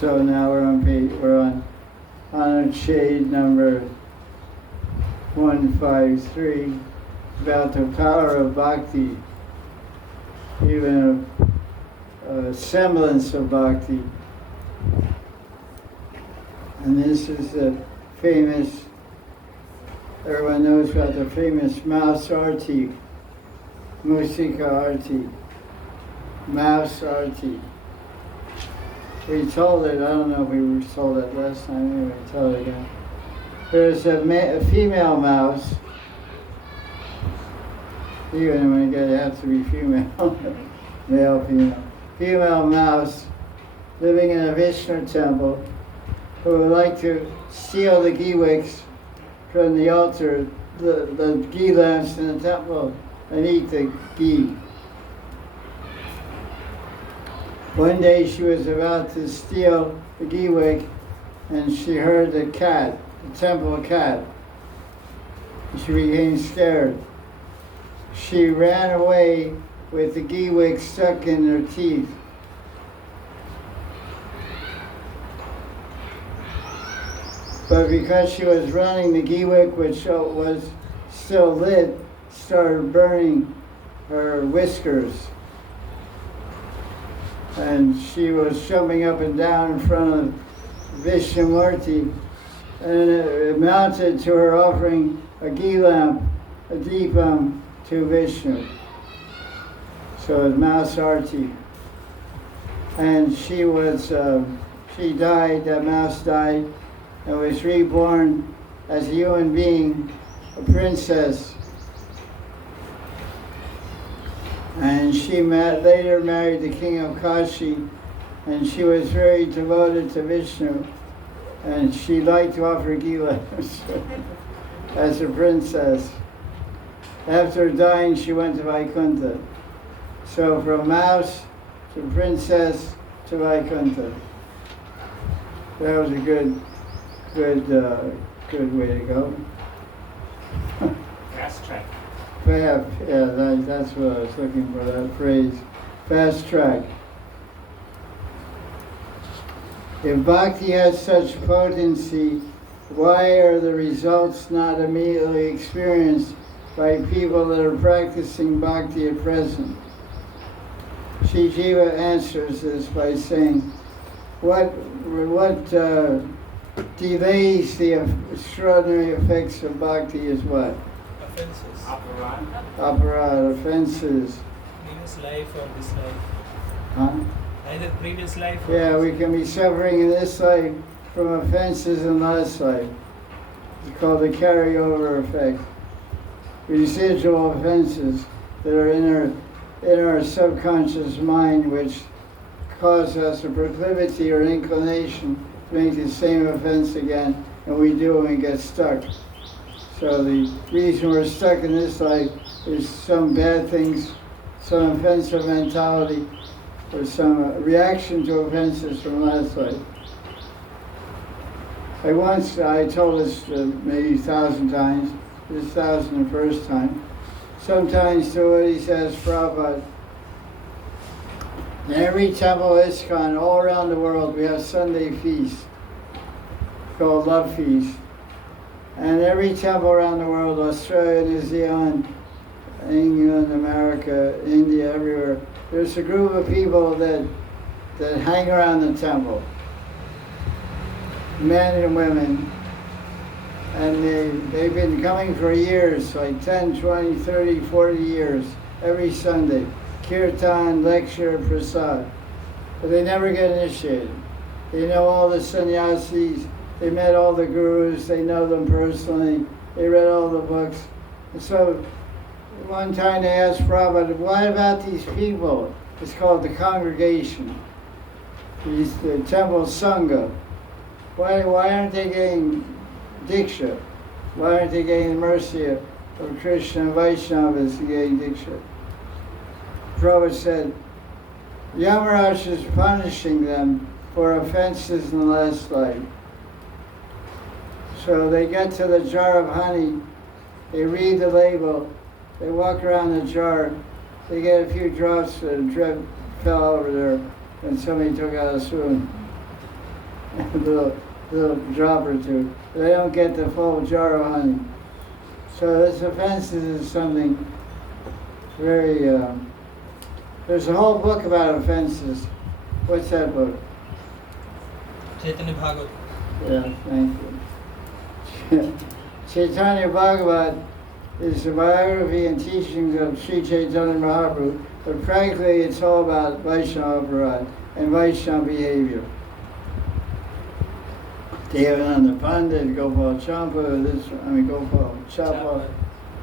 So now we're on shade number 153, about the power of bhakti, even a semblance of bhakti. And this is the famous, everyone knows about the famous mouse arti, musika arti, mouse arti. We told it, I don't know if we told it last time, anyway, tell it again. There's a female mouse, even when it has to be female, male, female. Female mouse living in a Vishnu temple who would like to steal the ghee wicks from the altar, the ghee lamps in the temple, and eat the ghee. One day she was about to steal the ghee wick, and she heard the cat, the temple cat. She became scared. She ran away with the ghee wick stuck in her teeth. But because she was running, the ghee wick, which was still lit, started burning her whiskers. And she was jumping up and down in front of Vishnumurti, and it amounted to her offering a ghee lamp, a deepam, to Vishnu. So it was mouse arti. And she died, that mouse died, and was reborn as a human being, a princess. And she later married the king of Kashi, and she was very devoted to Vishnu, and she liked to offer ghee lamps as a princess. After dying, she went to Vaikuntha. So from mouse to princess to Vaikuntha. That was a good way to go. Fast track. Yeah, that's what I was looking for, that phrase. Fast track. If bhakti has such potency, why are the results not immediately experienced by people that are practicing bhakti at present? Sri Jiva answers this by saying, what delays the extraordinary effects of bhakti is what? Offenses. Aparad, offenses. Previous life or this life. Huh? Either previous life or Yeah, we can be suffering in this life from offenses in last life. It's called the carryover effect. Residual offenses that are in our subconscious mind, which cause us a proclivity or inclination to make the same offense again, and we do and we get stuck. So the reason we're stuck in this life is some bad things, some offensive mentality, or some reaction to offenses from last life. I told this maybe 1,000 times, this 1,001st time. Sometimes devotees says, Prabhupada, in every temple ISKCON all around the world we have Sunday feasts called Love Feast. And every temple around the world, Australia, New Zealand, England, America, India, everywhere, there's a group of people that hang around the temple, men and women, and they've been coming for years, like 10, 20, 30, 40 years, every Sunday. Kirtan, lecture, prasad. But they never get initiated. They know all the sannyasis, they met all the gurus, they know them personally, they read all the books. And so one time they asked Prabhupada, what about these people? It's called the congregation. The temple sangha. Why aren't they getting diksha? Why aren't they getting the mercy of Krishna and Vaishnavas getting diksha? Prabhupada said, Yamaraj is punishing them for offenses in the last life. So they get to the jar of honey, they read the label, they walk around the jar, they get a few drops that fell over there when somebody took out a spoon. a little drop or two. They don't get the full jar of honey. So this offenses is something very, there's a whole book about offenses. What's that book? Chaitanya Bhagavatam. Yeah, thank you. Chaitanya Bhagavatam is the biography and teachings of Sri Chaitanya Mahaprabhu, but practically it's all about Vaishnava Aparad and Vaishnava behavior. Devananda Pandit, Gopal Champa, Gopal Chapa,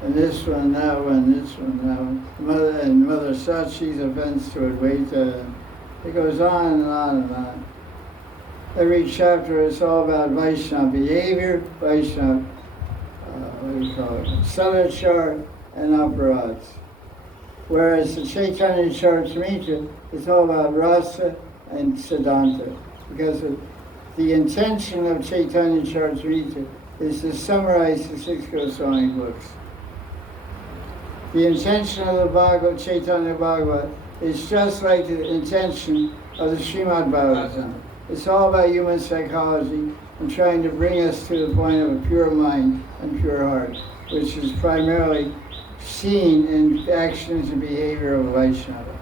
and this one, that one, this one, that one. Mother Sachi's offense to Advaita. It goes on and on and on. Every chapter is all about Vaishnava behavior, Vaishnava, Sadachar, and Aparads. Whereas the Chaitanya Charitamrita is all about Rasa and Siddhanta. Because the intention of Chaitanya Charitamrita is to summarize the 6 Goswami books. The intention of the Chaitanya Bhagavat is just like the intention of the Srimad Bhagavatam. It's all about human psychology and trying to bring us to the point of a pure mind and pure heart, which is primarily seen in actions and behavior of Vaishnava.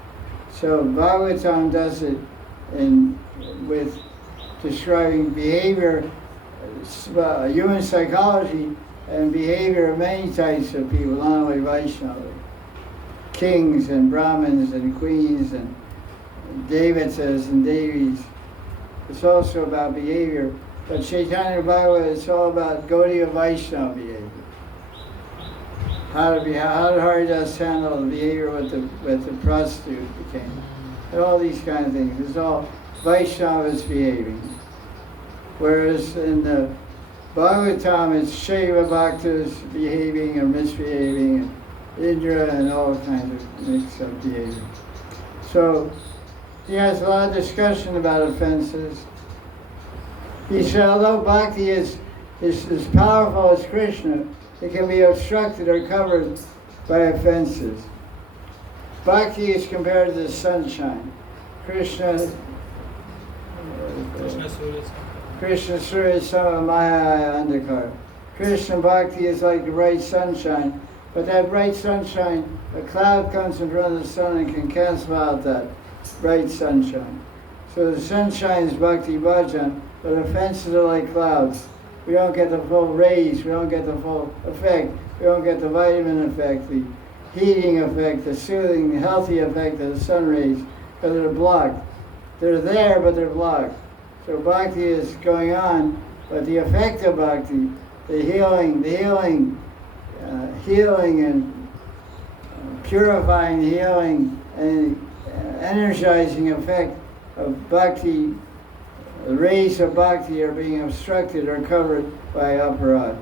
So Bhagavatam does it with describing behavior, human psychology, and behavior of many types of people, not only Vaishnava. Kings and Brahmins and queens and Devatas and Devis. It's also about behavior. But Chaitanya Bhagavatam is all about Gaudiya Vaishnava behavior. How did Haridas handle the behavior with the prostitute became. And all these kind of things. It's all Vaishnavas behaving. Whereas in the Bhagavatam, it's Shaiva Bhaktas behaving or misbehaving, and Indra and all kinds of mixed-up behavior. So he has a lot of discussion about offenses. He said, although Bhakti is as powerful as Krishna, it can be obstructed or covered by offenses. Bhakti is compared to the sunshine. Krishna Surya Sama Maya Andhakar. Krishna Bhakti is like the bright sunshine, but that bright sunshine, a cloud comes in front of the sun and can cancel out that bright sunshine. So the sunshine is Bhakti Bhajan, but offenses are like clouds. We don't get the full rays, we don't get the full effect, we don't get the vitamin effect, the heating effect, the soothing, the healthy effect of the sun rays, because they're blocked. They're there, but they're blocked. So Bhakti is going on, but the effect of Bhakti, the healing and purifying, healing and energizing effect of Bhakti, the rays of Bhakti are being obstructed or covered by aparad.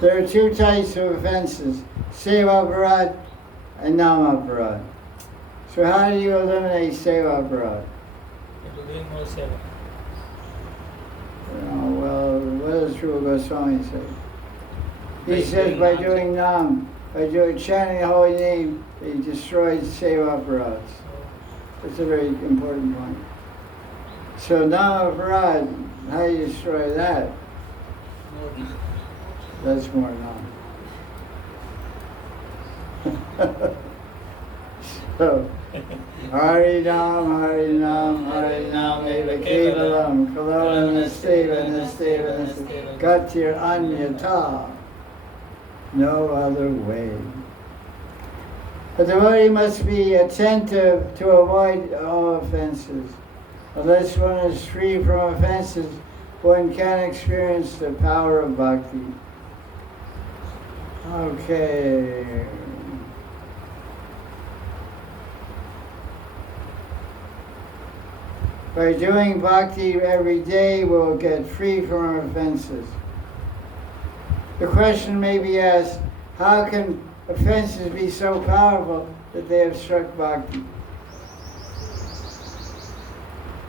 There are 2 types of offenses, seva aparad and nama aparad. So how do you eliminate seva aparad? Doing more seva. Well, what does Rupa Goswami say? He says by doing nam, by chanting the holy name, he destroys seva aparads. It's a very important point. So nama aparad, how do you destroy that? That's more nam. So, Hari Nam, Hari Nam, Hari Nam, Eva Kevalam, Kalola Nasteva, Nasteva, Nasteva, Gatir Anyata. No other way. The devotee must be attentive to avoid all offenses. Unless one is free from offenses, one can experience the power of bhakti. Okay. By doing bhakti every day, we'll get free from our offenses. The question may be asked, how can offenses be so powerful that they obstruct bhakti?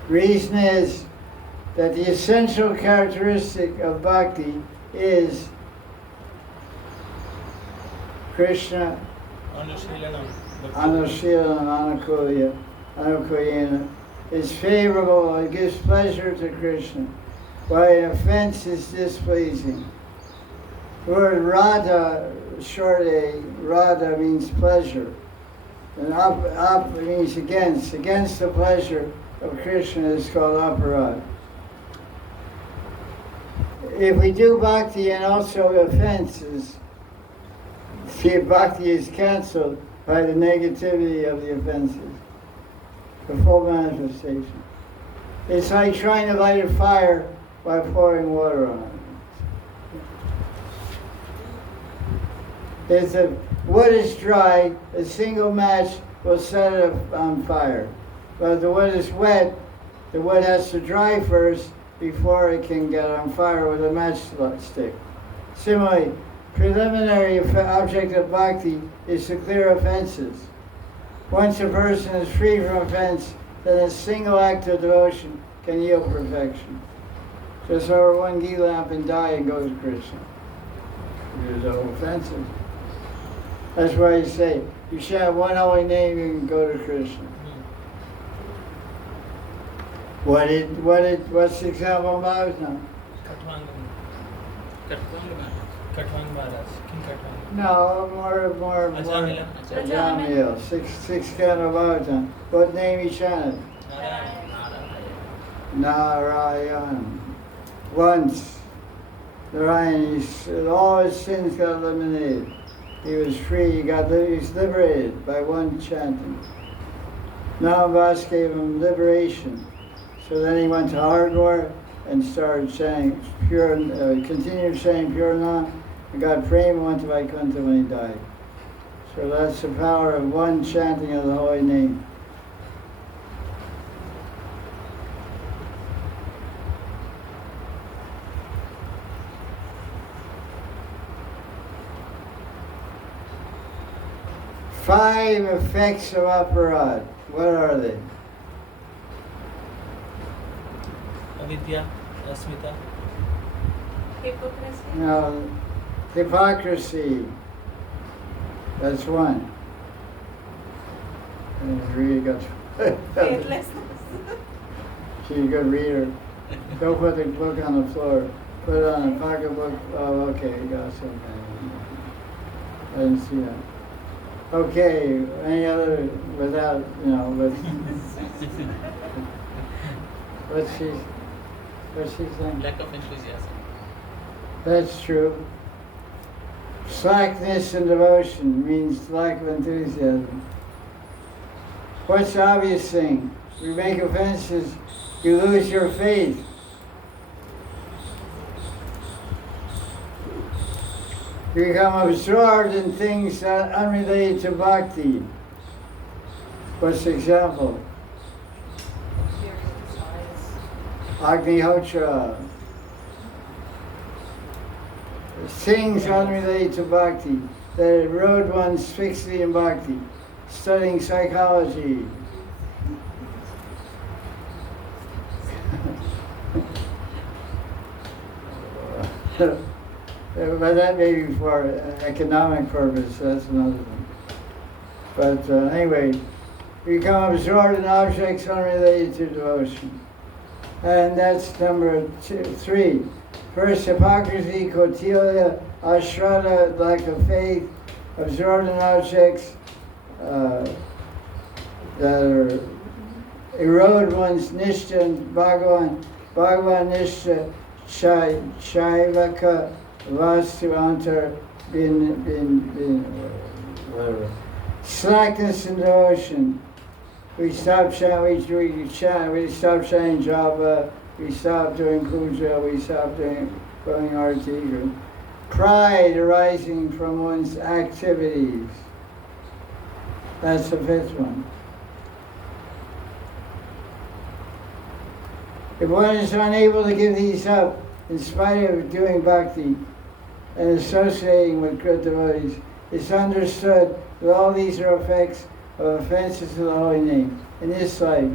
Reason is that the essential characteristic of bhakti is Krishna, Anushilanam, Anukulyena, is favorable, it gives pleasure to Krishna, while an offense is displeasing. The word Radha, short A, Radha means pleasure. And up means against. Against the pleasure of Krishna is called aparad. If we do bhakti and also offenses, see, bhakti is cancelled by the negativity of the offenses, the full manifestation. It's like trying to light a fire by pouring water on it. If the wood is dry, a single match will set it on fire. But if the wood is wet, the wood has to dry first before it can get on fire with a matchstick. Similarly, preliminary object of bhakti is to clear offenses. Once a person is free from offense, then a single act of devotion can yield perfection. Just over one ghee lamp and die and goes to Krishna. There's no offenses. That's why you say, you should have one holy name and go to Krishna. What's the example of Madan? Katwang Maharaj. King Katwang. No, more. Ajamil. Six candle Madan. What name he chanted? Narayan. Once, Narayan, all his sins got eliminated. He was free, he was liberated by one chanting. Now Bas gave him liberation. So then he went to Hardwar and started saying pure, continued saying pure Nam, and got prema and went to Vaikuntha when he died. So that's the power of one chanting of the holy name. Five effects of aparad. What are they? Avidya, Asmita. Hypocrisy. No, hypocrisy. That's one. And really got. Faithlessness. She's a good reader. Don't put the book on the floor. Put it on a pocketbook. Oh, okay, got something. I didn't see that. Okay, any other without, with what's she saying? Lack of enthusiasm. That's true. Slackness in devotion means lack of enthusiasm. What's the obvious thing? You make offenses, you lose your faith. You become absorbed in things that are unrelated to bhakti. What's the example? Agnihotra. Things unrelated to bhakti that erode one's fixity in bhakti. Studying psychology. But that may be for economic purpose, that's another thing. But anyway, we become absorbed in objects unrelated to devotion. And that's number 3. First, hypocrisy, kautilya, ashrada, lack of faith, absorbed in objects that are erode one's nishta and Bhagavan nishta, shaivaka, vastu antar, whatever. Slackness in devotion. We stop chanting, we stop chanting japa, we stop doing puja, we stop going arti. Pride arising from one's activities. That's the 5th one. If one is unable to give these up, in spite of doing bhakti and associating with good devotees, it's understood that all these are effects of offenses to the holy name in this life,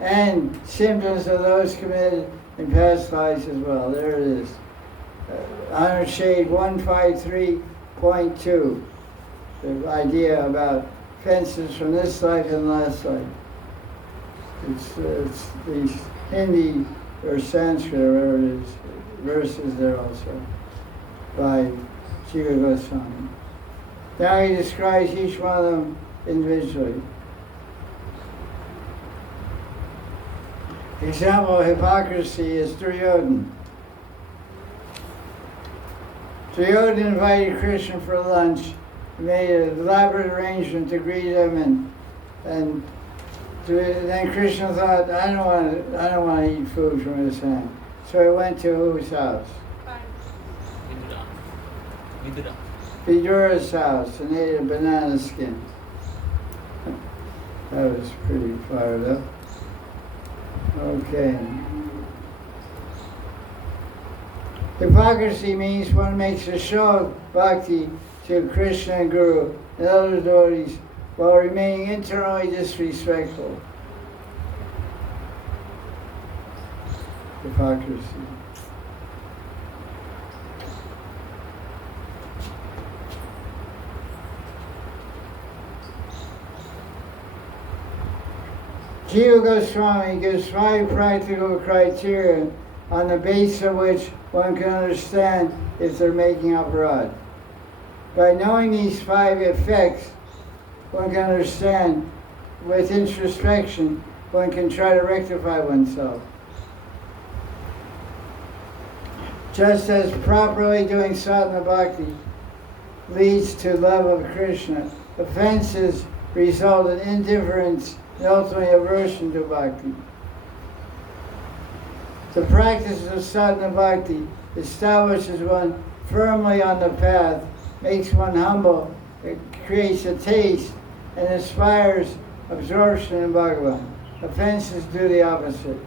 and symptoms of those committed in past lives as well. There it is. Honored Shade 153.2. The idea about offenses from this life and last life. It's these Hindi or Sanskrit or whatever it is, verses there also by Jiva Goswami. Now he describes each one of them individually. Example of hypocrisy is Duryodhana. Duryodhana invited Krishna for lunch, made an elaborate arrangement to greet him, and then Krishna thought, I don't want to eat food from his hand. So he went to whose house? Vidura's house and ate a banana skin. That was pretty fired up. Okay. Hypocrisy means one makes a show of bhakti to Krishna and Guru and other devotees while remaining internally disrespectful. Hypocrisy. Jiva Goswami gives 5 practical criteria on the basis of which one can understand if they're making aparadh. By knowing these 5 effects, one can understand with introspection, one can try to rectify oneself. Just as properly doing sadhana bhakti leads to love of Krishna, offenses result in indifference and ultimately aversion to bhakti. The practice of sadhana bhakti establishes one firmly on the path, makes one humble, it creates a taste, and inspires absorption in Bhagavan. Offenses do the opposite.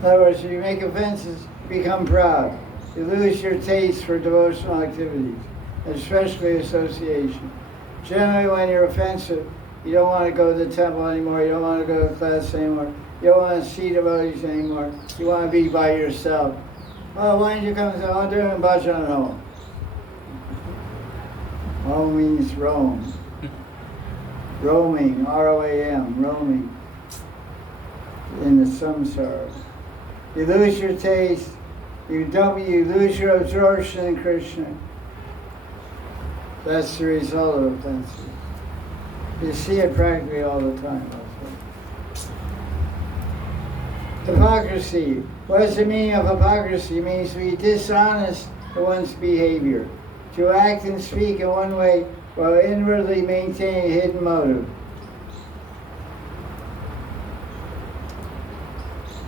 In other words, if you make offenses, you become proud. You lose your taste for devotional activities, especially association. Generally, when you're offensive, you don't want to go to the temple anymore, you don't want to go to class anymore, you don't want to see devotees anymore, you want to be by yourself. Oh, why don't you come and say, I'm doing bhajan at home. Home means roam. Roaming, R-O-A-M, roaming in the samsara. You lose your taste, you lose your absorption in Krishna. That's the result of offenses. You see it practically all the time. Also. Hypocrisy. What is the meaning of hypocrisy? It means to be dishonest in one's behavior, to act and speak in one way while inwardly maintaining a hidden motive.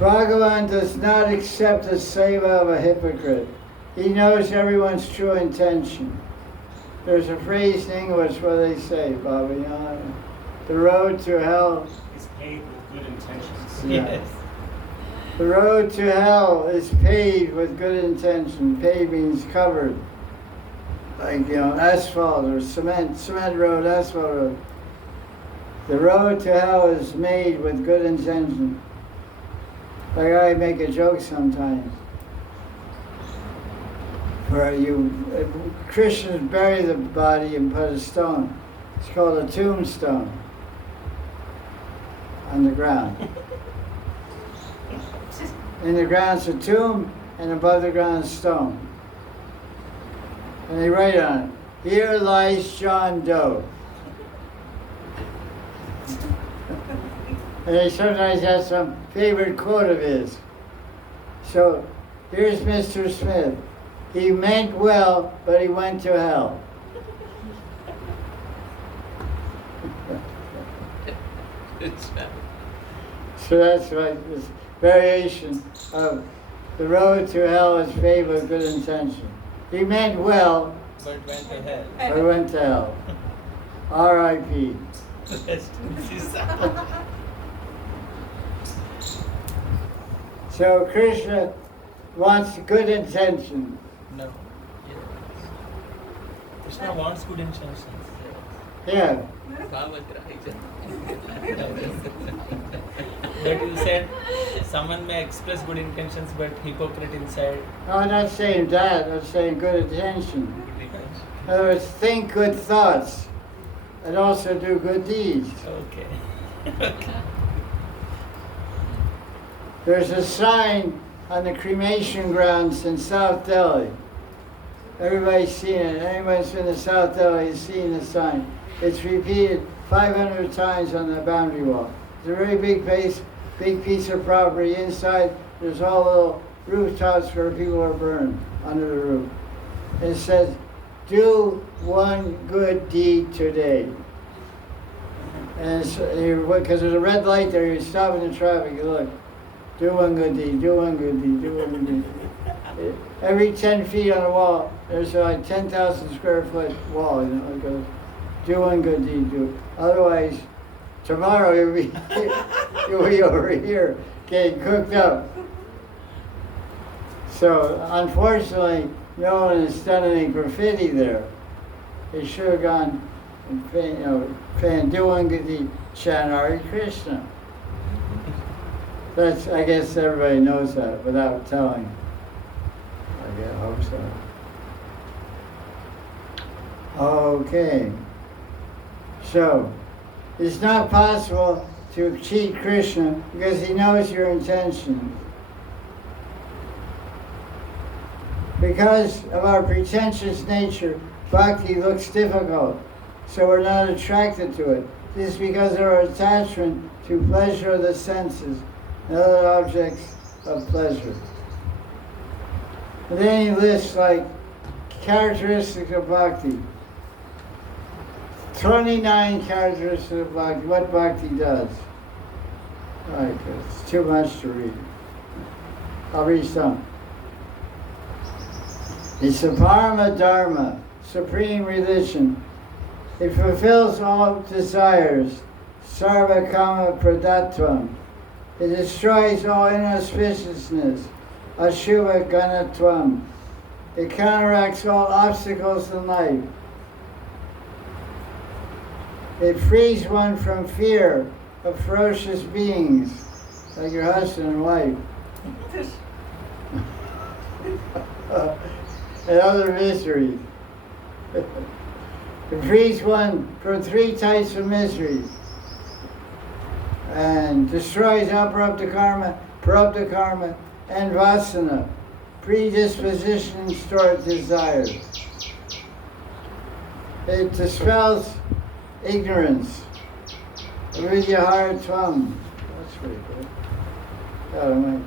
Bhagavan does not accept the seva of a hypocrite. He knows everyone's true intention. There's a phrase in English where they say, Baba, you know, the road to hell is paved with good intentions. Yeah. Yes. The road to hell is paved with good intention. Paved means covered. Like, you know, asphalt or cement road, asphalt road. The road to hell is made with good intention. Like I make a joke sometimes. Where Christians bury the body and put a stone. It's called a tombstone on the ground. In the ground's a tomb, and above the ground is stone. And they write on it, here lies John Doe. And they sometimes have some favorite quote of his. So here's Mr. Smith. He meant well, but he went to hell. So that's like this variation of the road to hell is paved with good intention. He meant well, But went to hell. but went to hell. R.I.P. So Krishna wants good intention. No. Krishna wants good intentions. Yeah. But you said someone may express good intentions but hypocrite inside. No, I'm not saying that. I'm saying good intention. Good intention. In other words, think good thoughts and also do good deeds. Okay. There's a sign on the cremation grounds in South Delhi. Everybody's seen it. Anyone's been to South Delhi has seen the sign. It's repeated 500 times on the boundary wall. It's a very big piece of property. Inside, there's all little rooftops where people are burned under the roof. And it says, "Do one good deed today." And because there's a red light there, you stop in the traffic, you look. Do one good deed, do one good deed, do one good deed. Every 10 feet on the wall, there's like 10,000 square foot wall, you know, it goes, do one good deed, do it. Otherwise, tomorrow you'll be over here getting cooked up. So, unfortunately, no one has done any graffiti there. They should have gone and do one good deed, chant Hare Krishna. That's, I guess everybody knows that without telling. I hope so. Okay. So, it's not possible to cheat Krishna because he knows your intentions. Because of our pretentious nature, bhakti looks difficult, so we're not attracted to it. This is because of our attachment to pleasure of the senses and other objects of pleasure. And then he lists like characteristics of bhakti. 29 characteristics of bhakti, what bhakti does. Right, it's too much to read. I'll read some. It's the Parama Dharma, supreme religion. It fulfills all desires, sarva kama pradatvam. It destroys all inauspiciousness, ashubha ganatvam. It counteracts all obstacles in life. It frees one from fear of ferocious beings, like your husband and wife. And other miseries. It frees one from 3 types of miseries. And destroys aprarabdha karma, and vasana, predispositions toward desires. It dispels ignorance. Avidyahara tvam. That's pretty good. Oh,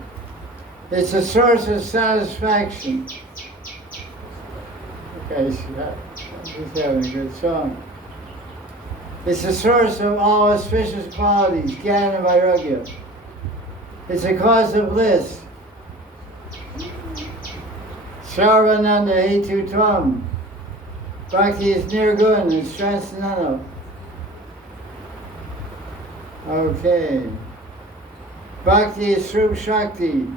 it's a source of satisfaction. Okay, so he's having a good song. It's a source of all auspicious qualities, gyan and vairagya. It's a cause of bliss. Sarvananda hetu tvam. Bhakti is nirgun, it's transcendental. Okay. Bhakti is Srup Shakti.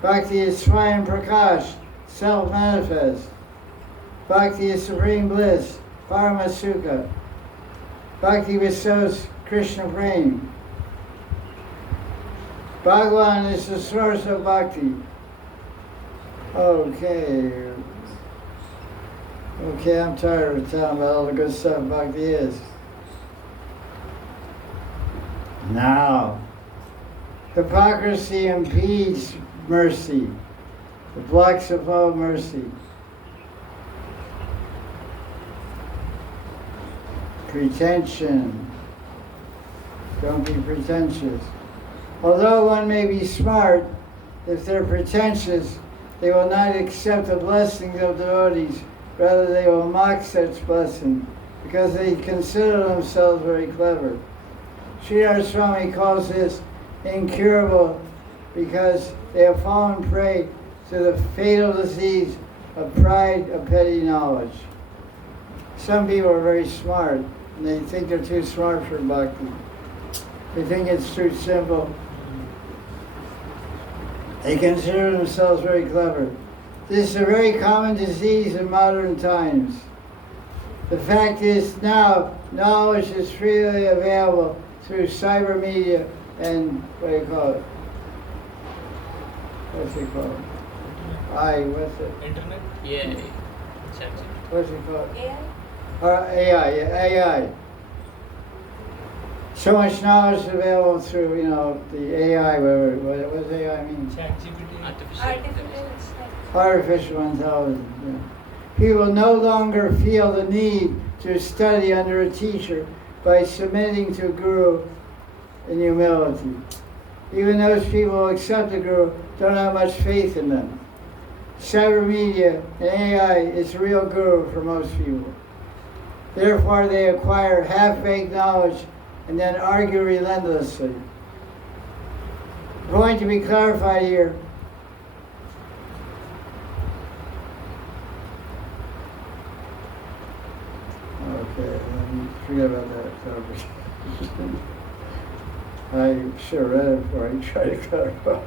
Bhakti is Swayam Prakash, self-manifest. Bhakti is supreme bliss, Parama Sukha. Bhakti bestows Krishna prema. Bhagavan is the source of bhakti. Okay, I'm tired of telling about all the good stuff bhakti is. Now, hypocrisy impedes mercy. It blocks the flow of mercy. Pretension. Don't be pretentious. Although one may be smart, if they're pretentious, they will not accept the blessings of devotees. Rather, they will mock such blessing because they consider themselves very clever. Sri Goswami calls this incurable because they have fallen prey to the fatal disease of pride of petty knowledge. Some people are very smart, and they think they're too smart for bhakti. They think it's too simple. They consider themselves very clever. This is a very common disease in modern times. The fact is now, knowledge is freely available through cyber media and, what's it called? What's it? Internet? Yeah. What's it called? AI? AI, yeah, AI. So much knowledge is available through, the AI, what does AI mean? ChatGPT. Artificial intelligence. Yeah. He will no longer feel the need to study under a teacher by submitting to a guru in humility. Even those people who accept the guru don't have much faith in them. Cyber media and AI is the real guru for most people. Therefore, they acquire half-baked knowledge and then argue relentlessly. The point to be clarified here. Okay, let me forget about that. I should have read it before I tried to clarify.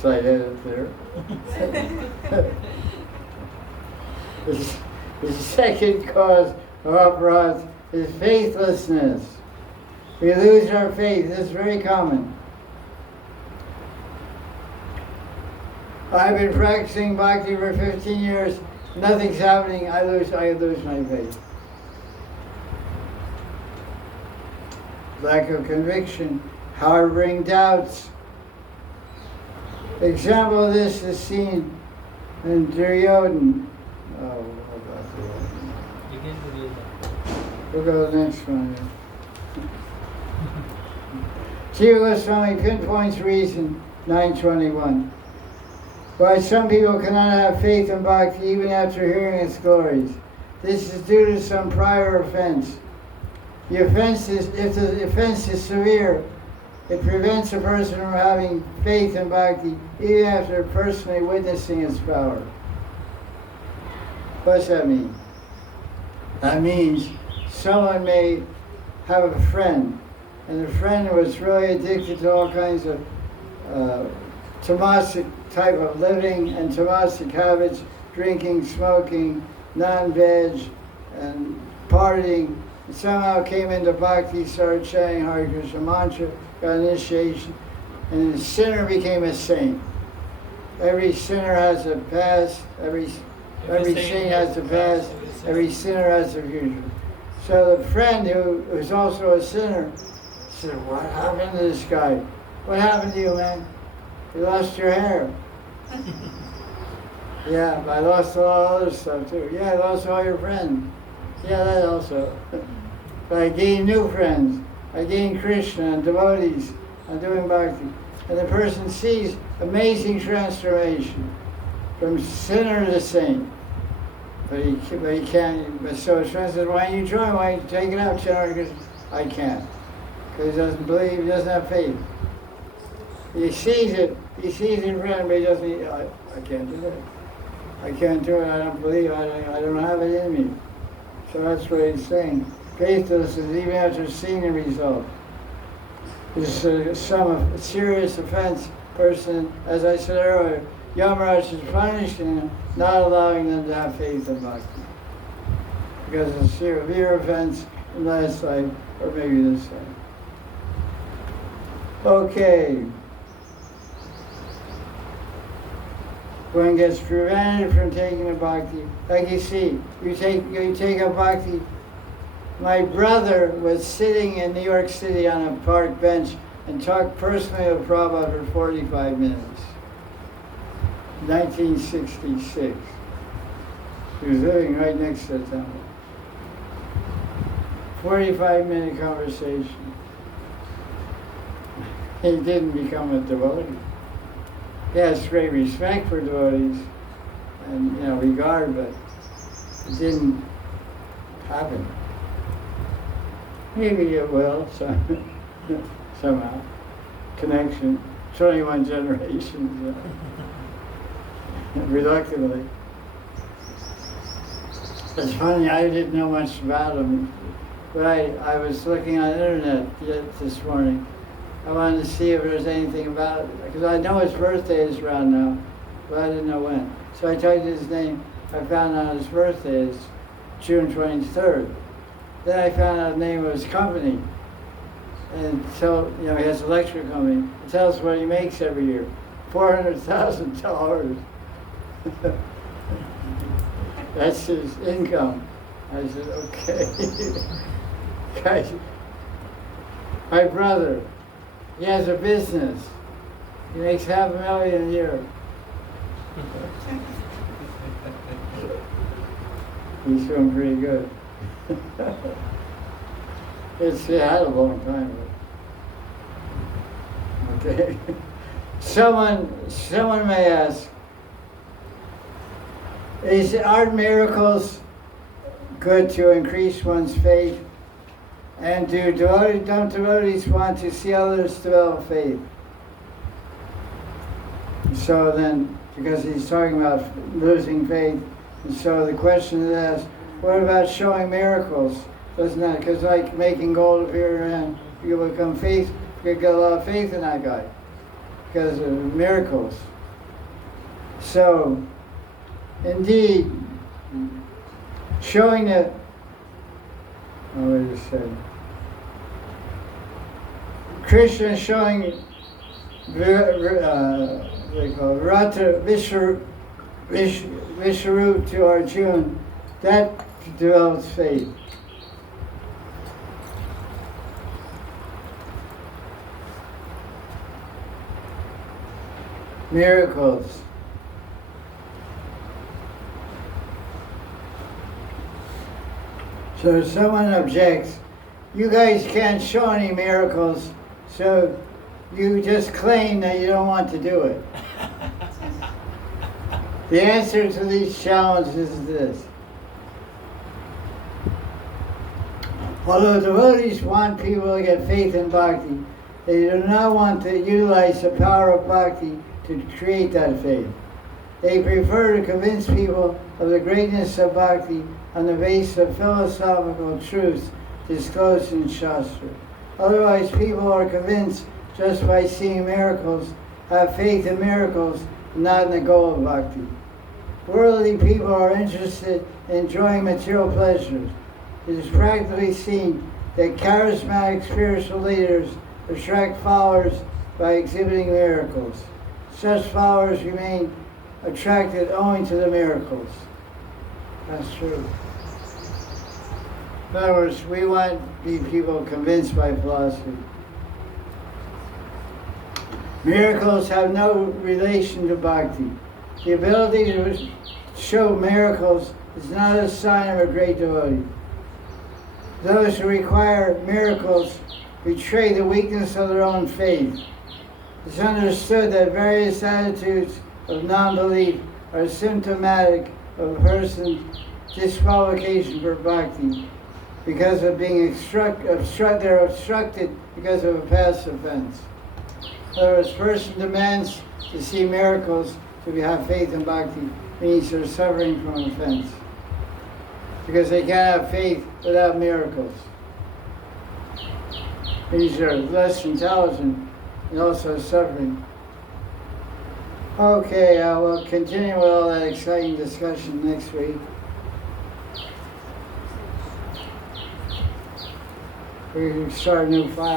Slight edit there. The second cause of uproar is faithlessness. We lose our faith. This is very common. I've been practicing bhakti for 15 years. Nothing's happening. I lose my faith. Lack of conviction, harboring doubts. Example of this is seen in Duryodhana. We'll go to the next one. Jiva Goswami pinpoints reason 921. Why some people cannot have faith in bhakti even after hearing its glories. This is due to some prior offense. If the offense is severe, it prevents a person from having faith in bhakti even after personally witnessing its power. What does that mean? That means someone may have a friend, and the friend was really addicted to all kinds of tamasic type of living and tamasic habits, drinking, smoking, non-veg, and partying. And somehow came into bhakti, started chanting Hare Krishna mantra, got initiation, and the sinner became a saint. Every sinner has a past, every saint has a past, every sinner has a future. So the friend who was also a sinner said, what happened to this guy? What happened to you, man? You lost your hair. Yeah, but I lost a lot of other stuff too. Yeah, I lost all your friends. Yeah, that also. But I gained new friends. I gained Krishna and devotees. I'm doing bhakti. And the person sees amazing transformation from sinner to saint. But he can't. But so his friend says, why don't you join? Why don't you take it out, Chandra? Because I can't. Because he doesn't believe, he doesn't have faith. He sees it in front, but he doesn't, I can't do it. I can't do it, I don't believe, I don't have it in me. So that's what he's saying. Faithlessness is even after seeing the result. This is some serious offense person, as I said earlier, Yamaraj is punishing them, not allowing them to have faith in bhakti. Because it's a severe offense in last life, or maybe this life. Okay. One gets prevented from taking a bhakti. Like you see, you take a bhakti. My brother was sitting in New York City on a park bench and talked personally with Prabhupada for 45 minutes. 1966. He was living right next to the temple. 45-minute conversation. He didn't become a devotee. He has great respect for devotees and regard, but it didn't happen. Maybe it will somehow. Connection. 21 generations. Reluctantly. It's funny, I didn't know much about him, but I was looking on the internet this morning. I wanted to see if there was anything about it, because I know his birthday is around now, but I didn't know when. So I typed his name. I found out his birthday is June 23rd. Then I found out the name of his company. And so, he has a lecture company. It tells us what he makes every year. $400,000. That's his income. I said, okay. Guys, my brother, he has a business. He makes $500,000 a year. He's doing pretty good. It's had a long time. But okay. Someone may ask, aren't miracles good to increase one's faith? And don't devotees want to see others develop faith? So then, because he's talking about losing faith, and so the question is asked, what about showing miracles? Doesn't that, because like making gold appear and you become faith, you get a lot of faith in that guy because of miracles. So, indeed, showing that, wait a second. Krishna is showing Rata Vishwarup to Arjuna, that develops faith. Miracles. So if someone objects, you guys can't show any miracles, so you just claim that you don't want to do it. The answer to these challenges is this. Although devotees want people to get faith in bhakti, they do not want to utilize the power of bhakti to create that faith. They prefer to convince people of the greatness of bhakti on the basis of philosophical truths disclosed in Shastra. Otherwise, people are convinced just by seeing miracles, have faith in miracles, not in the goal of bhakti. Worldly people are interested in enjoying material pleasures. It is practically seen that charismatic spiritual leaders attract followers by exhibiting miracles. Such followers remain attracted owing to the miracles. That's true. In other words, we want these people convinced by philosophy. Miracles have no relation to bhakti. The ability to show miracles is not a sign of a great devotee. Those who require miracles betray the weakness of their own faith. It's understood that various attitudes of non-belief are symptomatic of a person's disqualification for bhakti because of being they're obstructed because of a past offense. In other words, a person demands to see miracles to have faith in bhakti means they're suffering from offense. Because they can't have faith without miracles. Means they're less intelligent and also suffering. Okay, I will continue with all that exciting discussion next week. We can start a new file.